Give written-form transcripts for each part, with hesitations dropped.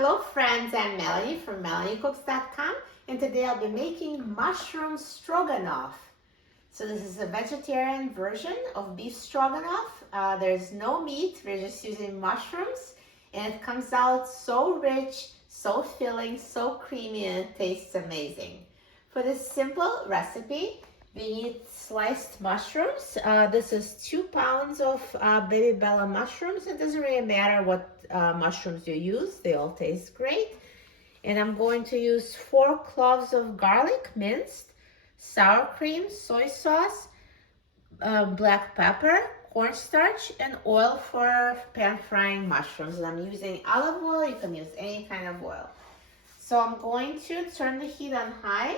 Hello friends, I'm Melanie from melaniecooks.com, and today I'll be making mushroom stroganoff. So this is a vegetarian version of beef stroganoff. There's no meat, we're just using mushrooms, and it comes out so rich, so filling, so creamy, and it tastes amazing. For this simple recipe, we need sliced mushrooms. This is 2 pounds of baby bella mushrooms. It doesn't really matter what mushrooms you use, they all taste great. And I'm going to use 4 cloves of garlic minced, sour cream, soy sauce, black pepper, cornstarch, and oil for pan frying mushrooms. And I'm using olive oil. You can use any kind of oil. So I'm going to turn the heat on high,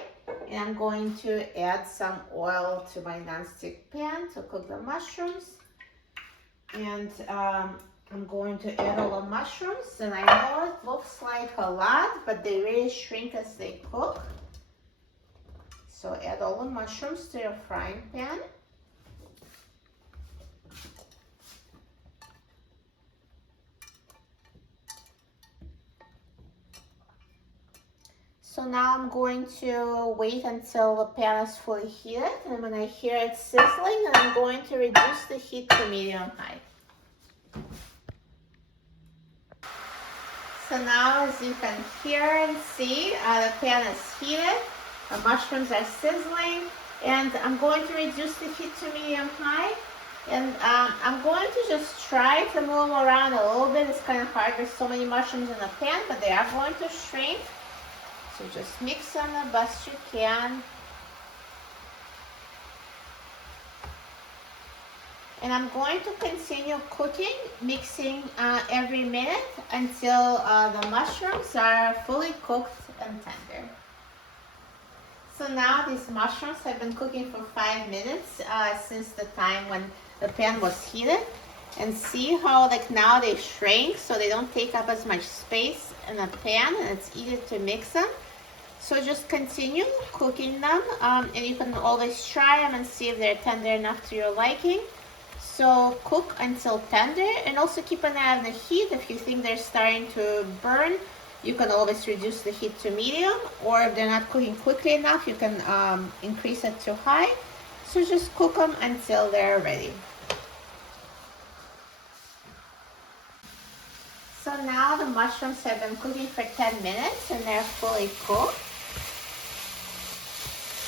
and I'm going to add some oil to my nonstick pan to cook the mushrooms. And I'm going to add all the mushrooms, and I know it looks like a lot, but they really shrink as they cook. So add all the mushrooms to your frying pan. So now I'm going to wait until the pan is fully heated, and when I hear it sizzling, I'm going to reduce the heat to medium-high. So now, as you can hear and see, the pan is heated, the mushrooms are sizzling, and I'm going to reduce the heat to medium-high. And I'm going to just try to move them around a little bit. It's kind of hard, there's so many mushrooms in the pan, but they are going to shrink. So just mix them the best you can. And I'm going to continue cooking, mixing every minute until the mushrooms are fully cooked and tender. So now these mushrooms have been cooking for 5 minutes since the time when the pan was heated. And see how now they shrink, so they don't take up as much space in the pan, and it's easy to mix them. So just continue cooking them, and you can always try them and see if they're tender enough to your liking. So cook until tender, and also keep an eye on the heat. If you think they're starting to burn, you can always reduce the heat to medium, or if they're not cooking quickly enough, you can increase it to high. So just cook them until they're ready. So now the mushrooms have been cooking for 10 minutes and they're fully cooked.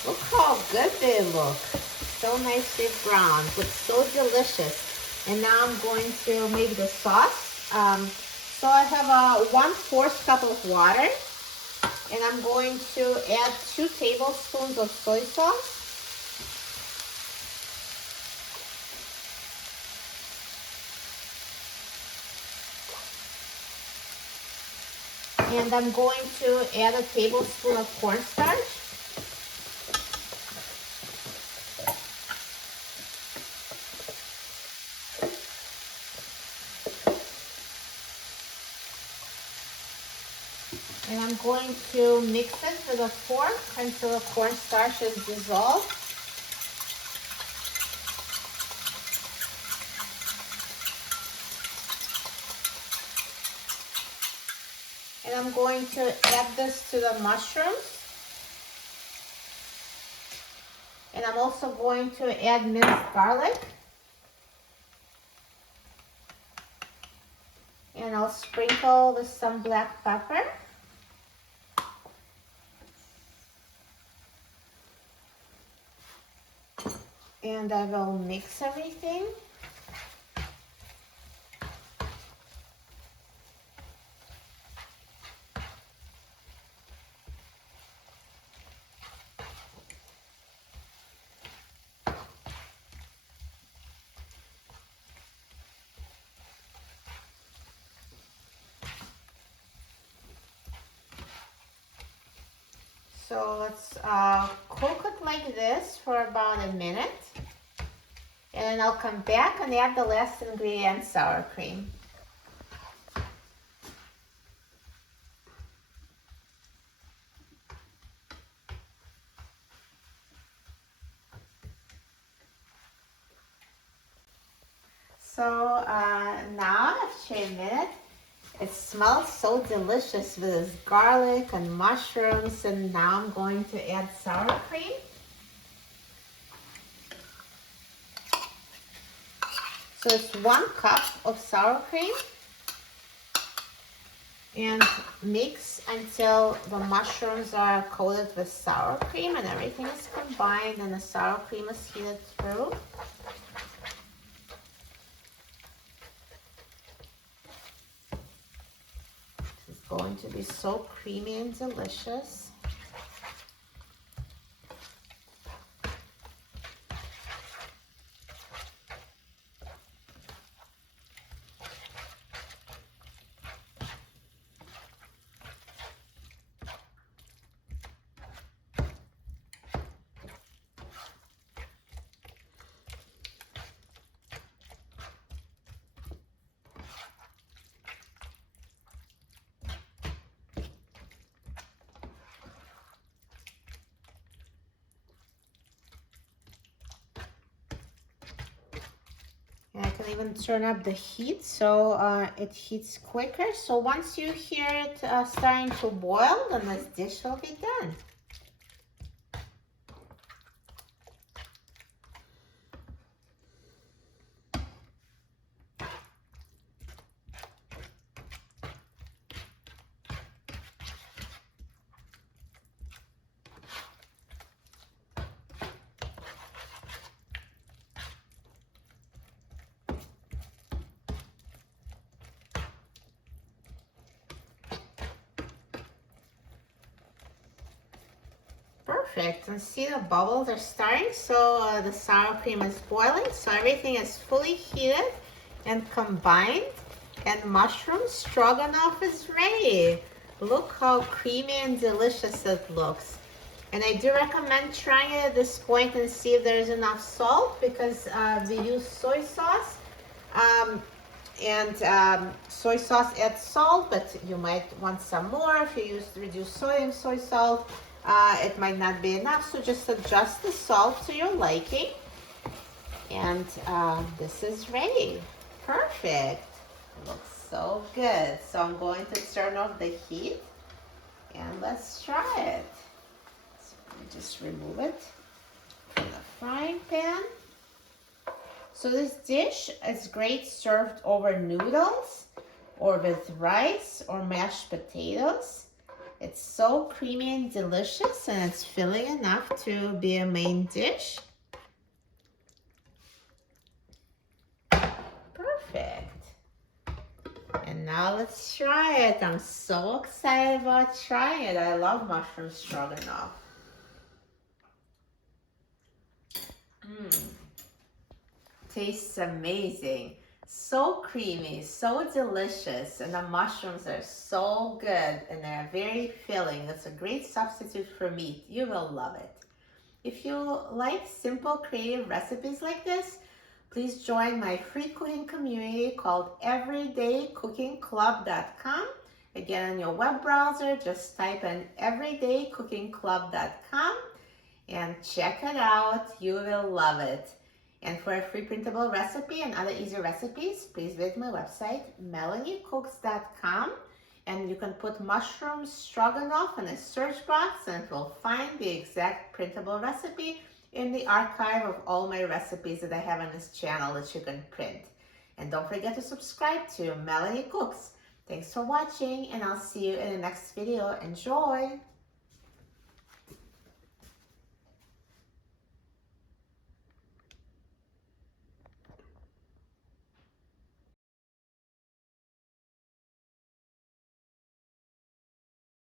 Look how good they look. So nicely browned, but so delicious. And now I'm going to make the sauce. So I have a 1/4 cup of water, and I'm going to add 2 tablespoons of soy sauce. And I'm going to add a tablespoon of cornstarch. And I'm going to mix it with a fork until the cornstarch is dissolved. And I'm going to add this to the mushrooms. And I'm also going to add minced garlic. And I'll sprinkle with some black pepper. And I will mix everything. So let's cook it like this for about a minute. And then I'll come back and add the last ingredient, sour cream. So now after a minute, It smells so delicious with this garlic and mushrooms. And now I'm going to add sour cream. So it's 1 cup of sour cream. And mix until the mushrooms are coated with sour cream and everything is combined and the sour cream is heated through. It's going to be so creamy and delicious. And I can even turn up the heat so it heats quicker. So once you hear it starting to boil, then this dish will be done. Perfect. And see the bubbles are starting, so the sour cream is boiling, so everything is fully heated and combined, and mushroom stroganoff is ready. Look how creamy and delicious it looks. And I do recommend trying it at this point and see if there's enough salt, because we use soy sauce. Soy sauce adds salt, but you might want some more if you use reduced soy salt. It might not be enough, so just adjust the salt to your liking. And this is ready. Perfect. It looks so good. So I'm going to turn off the heat and let's try it. So let me just remove it from the frying pan. So this dish is great served over noodles or with rice or mashed potatoes. It's so creamy and delicious, and it's filling enough to be a main dish. Perfect. And now let's try it. I'm so excited about trying it. I love mushroom stroganoff. Tastes amazing. So creamy, so delicious, and the mushrooms are so good and they're very filling. It's a great substitute for meat. You will love it. If you like simple, creative recipes like this, please join my free cooking community called everydaycookingclub.com. Again, on your web browser, just type in everydaycookingclub.com and check it out. You will love it. And for a free printable recipe and other easy recipes, please visit my website, melaniecooks.com. And you can put mushroom stroganoff in a search box and it will find the exact printable recipe in the archive of all my recipes that I have on this channel that you can print. And don't forget to subscribe to Melanie Cooks. Thanks for watching, and I'll see you in the next video. Enjoy!